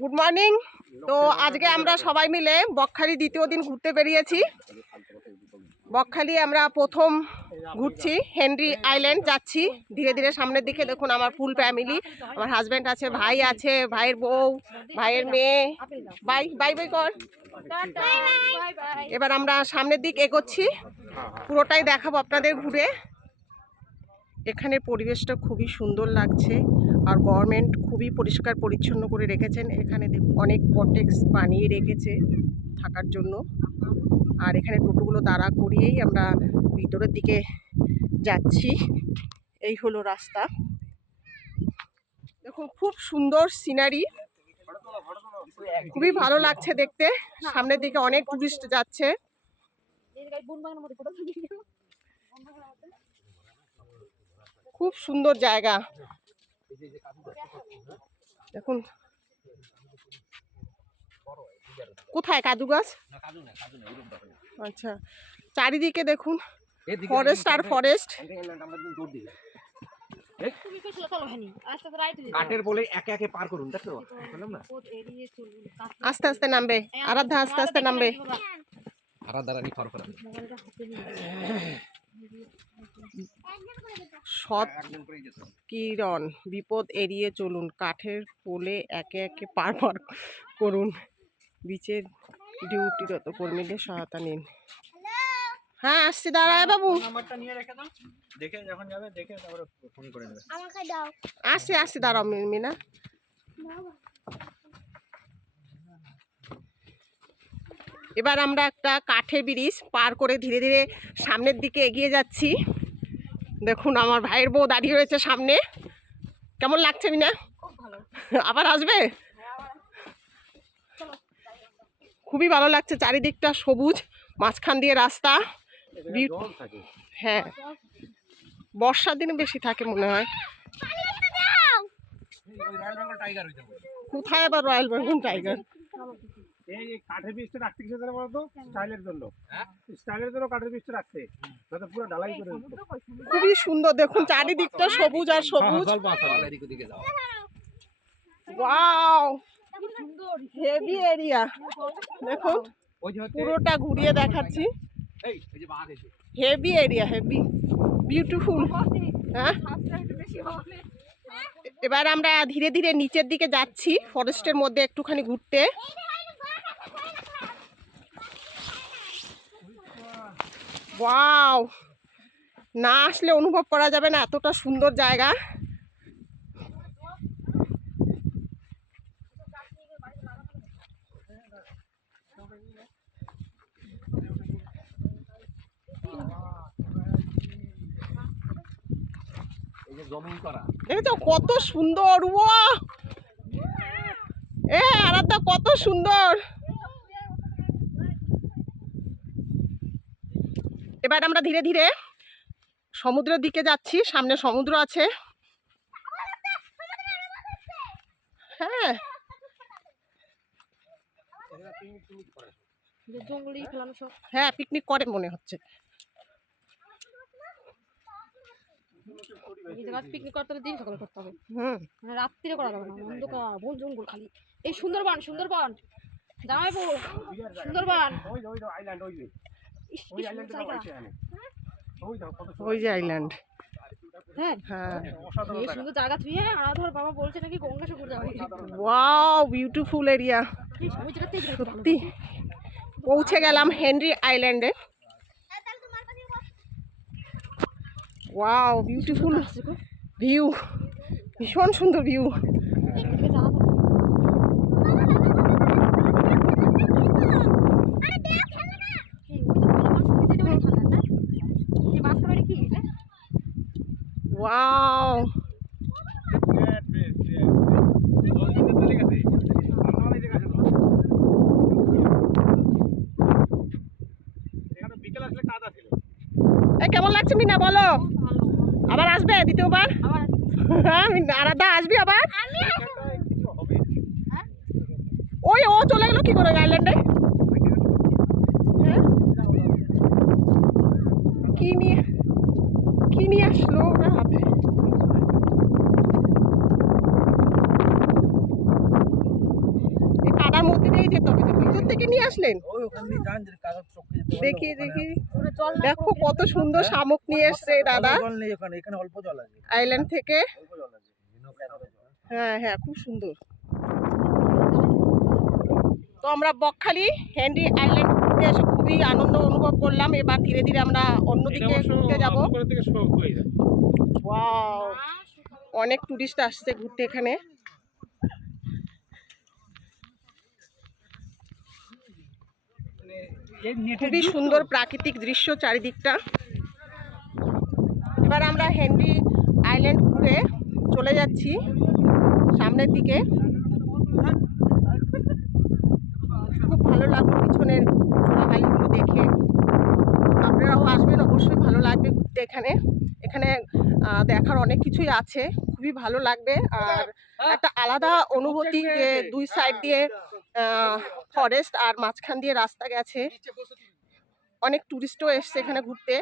Good morning. তো আজকে আমরা সবাই মিলে বকখালি দ্বিতীয় দিন ঘুরতে বেরিয়েছি। বকখালি আমরা প্রথম ঘুরছি, হেনরি আইল্যান্ড যাচ্ছি ধীরে ধীরে সামনের দিকে। দেখুন আমার ফুল ফ্যামিলি, আমার হাজব্যান্ড আছে, ভাই আছে, ভাইয়ের বউ, ভাইয়ের মেয়ে। বাই বাই বাই কর। এবার আমরা সামনের দিক এগোচ্ছি, পুরোটাই দেখাবো আপনাদের ঘুরে। এখানের পরিবেশটা খুবই সুন্দর লাগছে, আর গভর্নমেন্ট খুবই পরিষ্কার পরিচ্ছন্ন করে রেখেছেন। এখানে দেখুন অনেক কটেক্স বানিয়ে রেখেছে থাকার জন্য। আর এখানে টোটোগুলো দাঁড়া করিয়েই আমরা ভিতরের দিকে যাচ্ছি। এই হলো রাস্তা। দেখুন খুব সুন্দর সিনারি, খুবই ভালো লাগছে দেখতে। সামনের দিকে অনেক টুরিস্ট যাচ্ছে। খুব সুন্দর জায়গা। দেখুন কোথায় কাজু গাছ? আচ্ছা, চারিদিকে দেখুন ফরেস্ট আর ফরেস্ট। আস্তে আস্তে নামবে আরাধ্যা, আস্তে আস্তে নামবে। সৎ কিরণ, বিপদ এড়িয়ে চলুন, কাঠের পোলে একে একে পার পার করুন, বিচের ডিউটিরত কর্মীদের সহায়তা নিন। হ্যাঁ আসছি, দাঁড়ায় বাবু। আসছি আসছি, দাঁড়াও মিনা। এবার আমরা একটা কাঠের ব্রিজ পার করে ধীরে ধীরে সামনের দিকে এগিয়ে যাচ্ছি। দেখুন আমার ভাইয়ের বউ দাঁড়িয়ে রয়েছে সামনে। কেমন লাগছে মিনা? আবার আসবে? খুবই ভালো লাগছে, চারিদিকটা সবুজ, মাঝখান দিয়ে রাস্তা। হ্যাঁ, বর্ষার দিনে বেশি থাকে মনে হয়। কোথায় আবার রয়্যাল বেঙ্গল টাইগার? এই কাঠের বীজটা রাখতে কিসের জন্য বলতো? স্টাইলের জন্য। স্টাইলের জন্য কাঠের বীজটা রাখতে, যাতে পুরো ঢালাই করে দিত। খুবই সুন্দর, দেখুন চারিদিকটা সবুজ আর সবুজ। Wow, heavy area. দেখুন পুরোটা ঘুরিয়ে দেখাচ্ছি। Heavy area, heavy beautiful. হ্যাঁ, এবার আমরা ধীরে ধীরে নিচের দিকে যাচ্ছি ফরেস্টের মধ্যে একটুখানি ঘুরতে। ওয়াও, না আসলে অনুভব করা যাবে না এতটা সুন্দর জায়গা। দেখেছো কত সুন্দর? আরাধ্যা কত সুন্দর। এবার আমরা ধীরে ধীরে সমুদ্রের দিকে যাচ্ছি, সামনে সমুদ্র আছে। হ্যাঁ, হ্যাঁ পিকনিক করে মনে হচ্ছে। পিকনিক করতে হলে দিন সকালে করতে হবে, রাত্রিরে করা যাবে না, অন্ধকার বন জঙ্গল খালি। এই সুন্দরবন, সুন্দরবন জামাইবু, সুন্দরবন ওই যে আইল্যান্ড। হ্যাঁ হ্যাঁ, সুন্দর জায়গা। তুই আর ধর বাবা বলছে নাকি গঙ্গাসাগর যাবে। ওয়াও, বিউটিফুল এরিয়া সত্যি। পৌঁছে গেলাম হেনরি আইল্যান্ডে। ওয়াও, বিউটিফুল ভিউ, ভীষণ সুন্দর ভিউ। ওয়াও, কেমন লাগছে মিনা বলো? আবার আসবে দ্বিতীয়বার? হ্যাঁ, আরাধ্যা আসবি আবার? ওই ও চলে গেল কি করে আইল্যান্ডে? কি নিয়ে আসলো ওরা হাতে? নিয়ে যেতে হবে, তো ভিতর থেকে নিয়ে আসলেন? ওই ওখান দিয়ে যান যে কারোর চোখে যেতে পারলে দেখি ওখানে দেখি, পুরো জল না দেখো কত সুন্দর শামুক নিয়ে এসছে দাদা জল নেই ওখানে, এখানে অল্প জল আছে, আইল্যান্ড থেকে। অল্প জল আছে। হ্যাঁ হ্যাঁ, খুব সুন্দর। তো আমরা বকখালি হেনরি আইল্যান্ড ঘুরতে এসে খুবই আনন্দ অনুভব করলাম। এবার ধীরে ধীরে আমরা অন্যদিকে ঘুরতে যাব। থেকে সব হয়ে যায়। ওয়াও, অনেক টুরিস্ট আসছে ঘুরতে এখানে। খুবই সুন্দর প্রাকৃতিক দৃশ্য চারিদিকটা। এবার আমরা হেনরি আইল্যান্ড ঘুরে চলে যাচ্ছি সামনের দিকে। খুব ভালো লাগলো পিছনের ঘোড়াবাড়িগুলো দেখে। আপনারাও আসবেন, অবশ্যই ভালো লাগবে ঘুরতে এখানে। এখানে দেখার অনেক কিছুই আছে, খুবই ভালো লাগবে। আর একটা আলাদা অনুভূতি যে দুই সাইড দিয়ে ফরেস্ট আর মাঝখান দিয়ে রাস্তা গেছে। অনেক টুরিস্টও এসছে এখানে ঘুরতে।